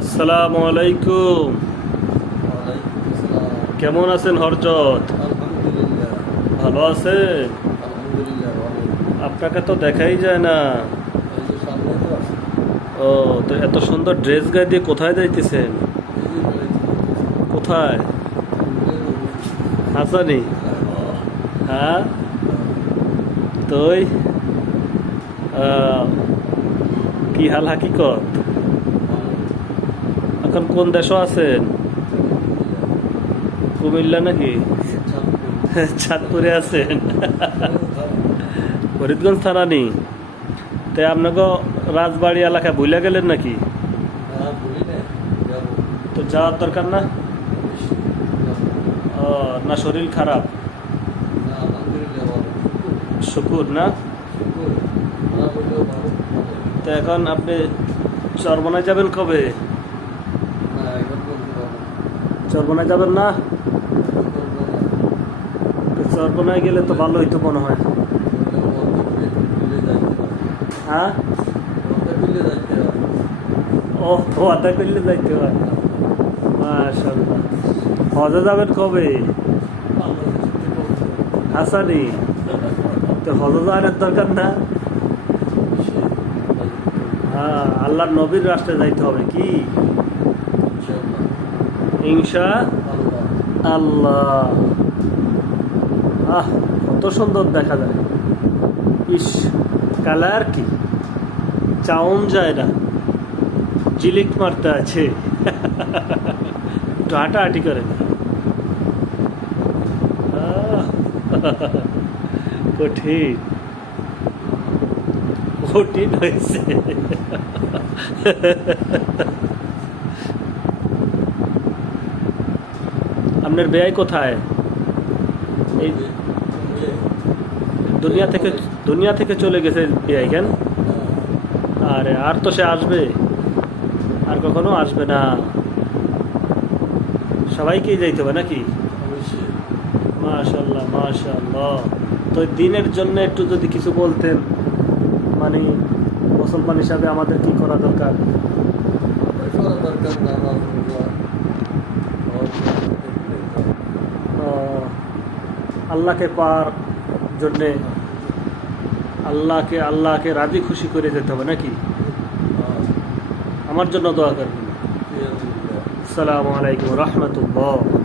আসসালামু আলাইকুম। ওয়ালাইকুম আসসালাম। কেমন আছেন হরজত? আলহামদুলিল্লাহ। ভালো আছেন? আলহামদুলিল্লাহ ভালো। আপনাকে তো দেখাই যায় না। এই যে সামনে তো আছে। ও, তো এত সুন্দর ড্রেস গায়ে দিয়ে কোথায় যাইতেছেন? এই যে বেড়াইতে যেতেছি। কোথায়? ফুলের উপর। হাসানি? হ্যাঁ, তুই কি হাল হাকিকত? এখন কোন দেশও আছেন? কুমিল্লা নাকি? চাঁদপুরে আছেন? ফরিদগঞ্জ থানা নি? তাই আপনাকে রাজবাড়ি এলাকা ভুলে গেলেন নাকি? ভুলি না, যাবো। তো যাওয়ার দরকার না? ও, না শরীর খারাপ? না, আলহামদুলিল্লাহ ভালো। শুকুর না? শুকুর। না বললেও ভালো। তো এখন আপনি চরমনায় যাবেন কবে? না, এখন বলতে পারবো না। চরমনায় যাবেন না? বলবো না। তো চরমনায় গেলে তো ভালো হইতো মনে হয়। বললেও বলতে খুলে যাইতে হবে। হ্যাঁ? বলতে খুলে যাইতে হবে। ও, ওয়াদা করলে যাইতে হয়। মাশাআল্লাহ। হজে যাবেন কবে? আল্লাহ সত্যি বলতে হবে। হাসানি, তো হজে যাওয়ার দরকার না? হ্যাঁ, আল্লাহর নবীর রাষ্ট্রে যাইতে হবে কি? ইনশা আল্লাহ। কত সুন্দর দেখা যায়। ইস, কালার কি চাউন যায় না, জিলিক মারতে আছে। একটু হাঁটাহাঁটি করে না? কঠিন কঠিন হয়েছে। আপনার বেয়াই কোথায়? এই দুনিয়া থেকে চলে গেছে বেয়াই কেন? আরে, আর তো সে আসবে, আর কখনো আসবে না। সবাইকেই যাইতে হবে নাকি? মাশাআল্লাহ মাশাআল্লাহ। তো দিনের জন্য একটু যদি কিছু বলতেন, মানে মুসলমান হিসাবে আমাদের কি করা দরকার? আল্লাহকে পাওয়ার জন্যে আল্লাহকে রাজি খুশি করে যেতে হবে নাকি? আমার জন্য দোয়া করবেন। আসসালামু আলাইকুম রহমতুল্লাহ।